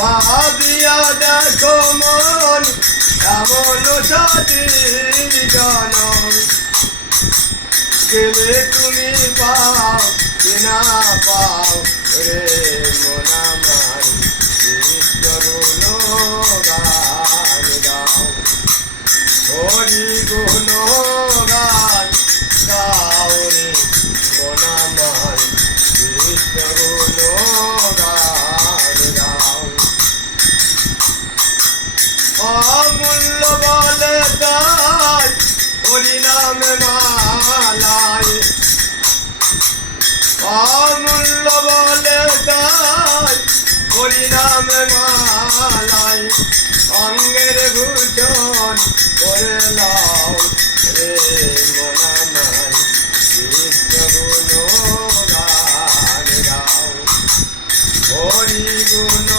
ভাবিয়া দেখো মন এমন সাথী জনম গেলে তুমি পাও কিনা পাও রে মন আমার কৃষ্ণ গুণ গান গাও হরি গুণ গান গাও রে মন আমার কৃষ্ণ গুণ গান গাও অমূল্য বলে তাই হরিনামে মালায় অমূল্য বলে তাই হরিনামে মালায় অঙ্গের ভূষণ করে লাও রে মন আমার কৃষ্ণ গুণ গান গাও হরি গুণ